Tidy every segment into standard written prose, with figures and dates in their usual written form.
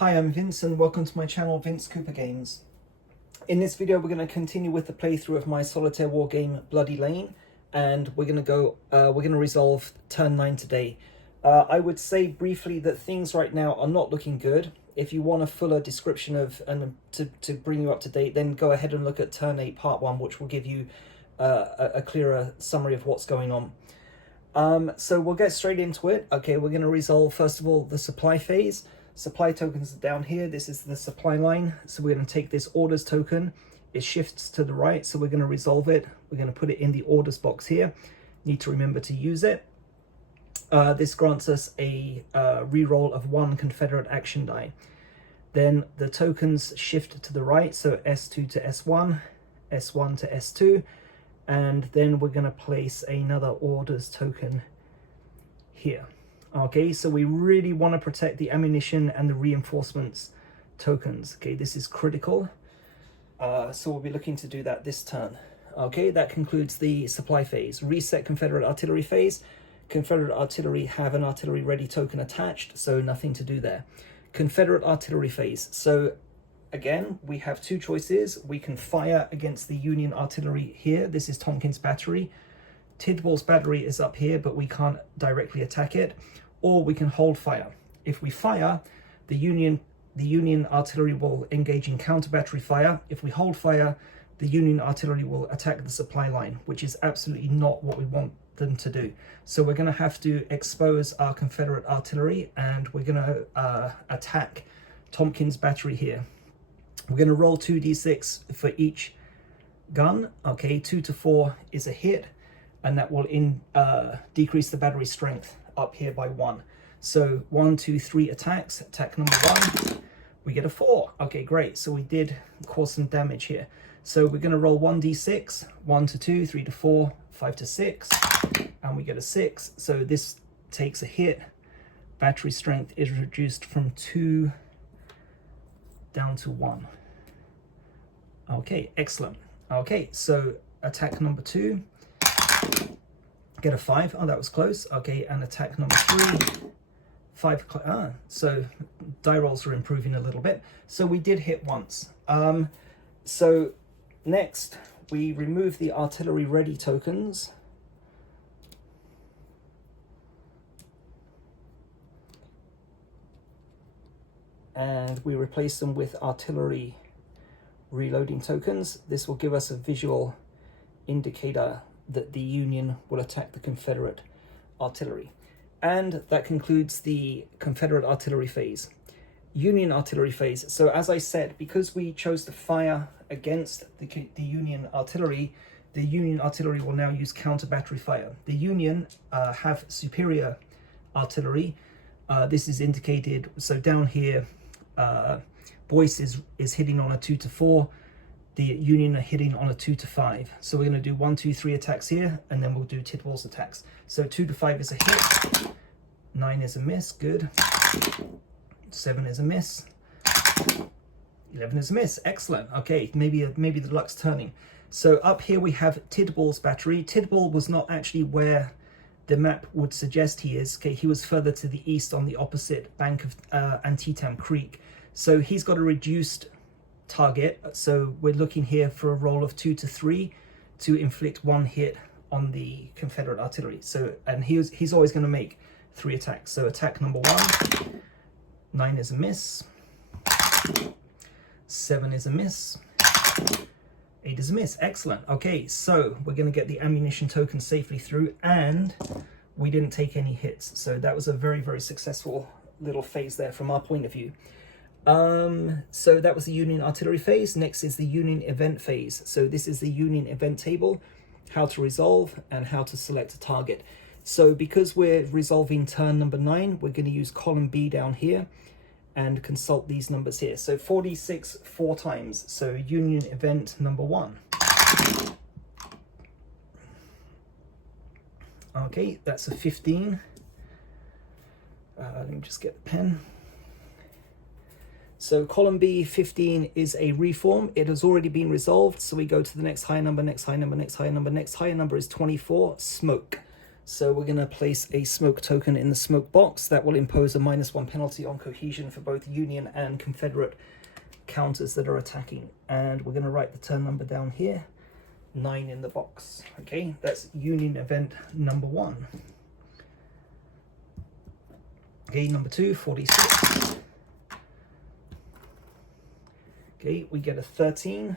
Hi, I'm Vince and welcome to my channel, Vince Cooper Games. In this video, we're going to continue with the playthrough of my solitaire war game, Bloody Lane, and we're going to resolve turn 9 today. I would say briefly that things right now are not looking good. If you want a fuller description of and to bring you up to date, then go ahead and look at turn 8 part 1, which will give you a clearer summary of what's going on. So we'll get straight into it. Okay, we're going to resolve first of all the supply phase. Supply tokens are down here. This is the supply line. So we're going to take this orders token. It shifts to the right, so we're going to resolve it. We're going to put it in the orders box here. Need to remember to use it. This grants us a reroll of 1 Confederate action die. Then the tokens shift to the right, so S2 to S1, S1 to S2, and then we're going to place another orders token here. Okay, so we really want to protect the ammunition and the reinforcements tokens. Okay, this is critical. So we'll be looking to do that this turn. Okay, that concludes the supply phase. Reset Confederate artillery phase. Confederate artillery have an artillery ready token attached, so nothing to do there. Confederate artillery phase. So again, we have two choices. We can fire against the Union artillery here. This is Tompkins battery. Tidwell's battery is up here, but we can't directly attack it. Or we can hold fire. If we fire, the Union artillery will engage in counter battery fire. If we hold fire, the Union artillery will attack the supply line, which is absolutely not what we want them to do. So we're going to have to expose our Confederate artillery, and we're going to attack Tompkins battery here. We're going to roll 2d6 for each gun. Okay, 2 to 4 is a hit, and that will decrease the battery strength up here by 1. So 1, 2, 3 attacks. Attack number 1, we get a 4. Okay, great. So we did cause some damage here. So we're going to roll 1d6, 1 to 2, 3 to 4, 5 to 6, and we get a 6. So this takes a hit. Battery strength is reduced from 2 down to 1. Okay, excellent. Okay, so attack number 2. Get a 5. Oh, that was close. Okay, and attack number 3. 5. So die rolls are improving a little bit. So we did hit once. So next, we remove the artillery ready tokens. And we replace them with artillery reloading tokens. This will give us a visual indicator that the Union will attack the Confederate artillery. And that concludes the Confederate artillery phase. Union artillery phase. So as I said, because we chose to fire against the Union artillery will now use counter battery fire. The Union have superior artillery. This is indicated, so down here, Boyce is hitting on a 2 to 4. The Union are hitting on a 2 to 5. So we're going to do 1, 2, 3 attacks here, and then we'll do Tidwell's attacks. So 2 to 5 is a hit. 9 is a miss. Good. 7 is a miss. 11 is a miss. Excellent. Okay, maybe the luck's turning. So up here we have Tidwell's battery. Tidwell was not actually where the map would suggest he is. Okay, he was further to the east on the opposite bank of Antietam Creek. So he's got a reduced target, so we're looking here for a roll of 2 to 3 to inflict 1 hit on the Confederate artillery. So, and he's always going to make 3 attacks. So attack number 1, 9 is a miss, 7 is a miss, 8 is a miss. Excellent. Okay, so we're going to get the ammunition token safely through, and we didn't take any hits. So that was a very, very successful little phase there from our point of view. So that was the Union artillery phase. Next is the Union event phase. So this is the Union event table, how to resolve and how to select a target. So because we're resolving turn number 9, we're going to use column B down here and consult these numbers here. So 46 4 times. So Union event number 1. Okay, that's a 15. Let me just get the pen. So column B, 15 is a reform. It has already been resolved. So we go to the next higher number, next higher number, next higher number. Next higher number is 24, smoke. So we're going to place a smoke token in the smoke box. That will impose a -1 penalty on cohesion for both Union and Confederate counters that are attacking. And we're going to write the turn number down here, 9 in the box. Okay, that's Union event number 1. Okay, number 2, 46. Okay, we get a 13.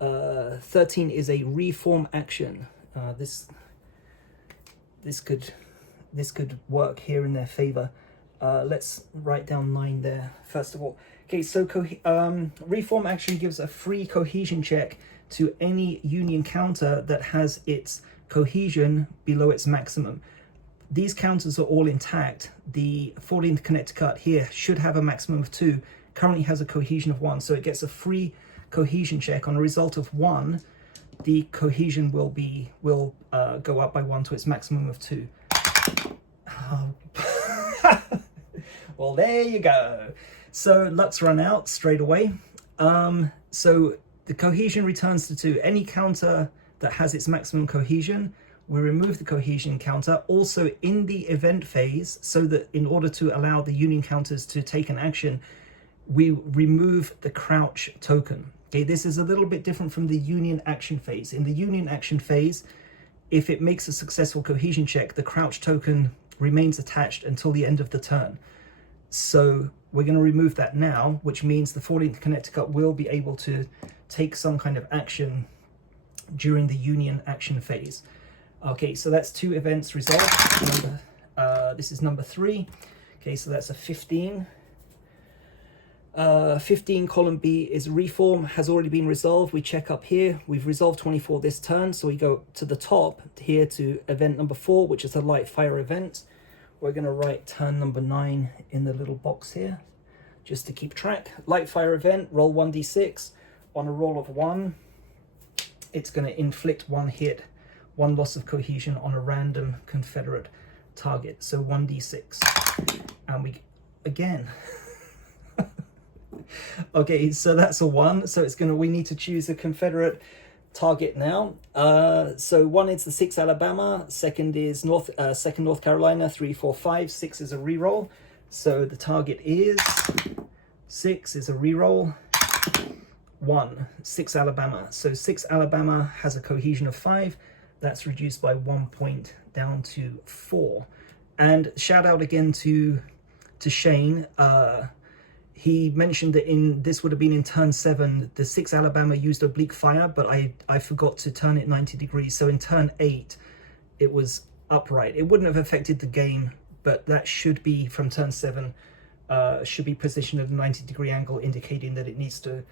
13 is a reform action. This could work here in their favor. Let's write down 9 there first of all. Okay, so reform action gives a free cohesion check to any Union counter that has its cohesion below its maximum. These counters are all intact. The 14th Connecticut here should have a maximum of 2, currently has a cohesion of 1, so it gets a free cohesion check. On a result of 1, the cohesion will go up by 1 to its maximum of 2. Oh. Well, there you go. So luck's run out straight away. So the cohesion returns to 2. Any counter that has its maximum cohesion, we remove the cohesion counter. Also in the event phase, so that in order to allow the Union counters to take an action, we remove the crouch token. Okay, this is a little bit different from the Union action phase. In the Union action phase, if it makes a successful cohesion check, the crouch token remains attached until the end of the turn. So we're going to remove that now, which means the 14th Connecticut will be able to take some kind of action during the Union action phase. Okay, so that's 2 events resolved. This is number 3. Okay, so that's a 15. 15 column B is reform, has already been resolved. We check up here. We've resolved 24 this turn, so we go to the top here to event number 4, which is a light fire event. We're going to write turn number 9 in the little box here, just to keep track. Light fire event, roll 1d6. On a roll of 1, it's going to inflict 1 hit, 1 loss of cohesion on a random Confederate target. So 1d6. And we, again... Okay, so that's a 1. So it's we need to choose a Confederate target now. So 1 is the 6 Alabama, 2nd is North Carolina, 3, 4, 5, 6 is a reroll. So the target is 6 is a reroll. 1, 6 Alabama. So 6 Alabama has a cohesion of 5. That's reduced by 1 point down to 4. And shout out again to Shane. He mentioned that this would have been in turn 7, the 6 Alabama used oblique fire, but I forgot to turn it 90 degrees. So in turn 8, it was upright. It wouldn't have affected the game, but that should be from turn 7, should be positioned at a 90-degree angle, indicating that it needs to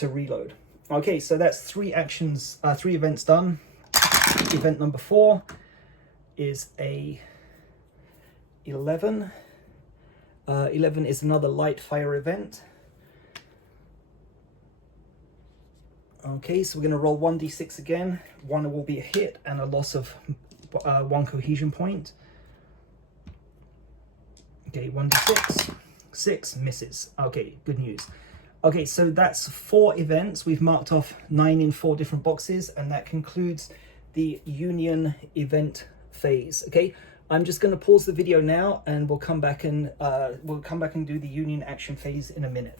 reload. Okay, so that's 3 actions, 3 events done. Event number 4 is a 11. 11 is another light fire event. Okay, so we're going to roll 1d6 again. 1 will be a hit and a loss of 1 cohesion point. Okay, 1d6. 6 misses. Okay, good news. Okay, so that's 4 events. We've marked off 9 in 4 different boxes, and that concludes the Union event phase. Okay, I'm just going to pause the video now, and we'll come back and do the Union action phase in a minute.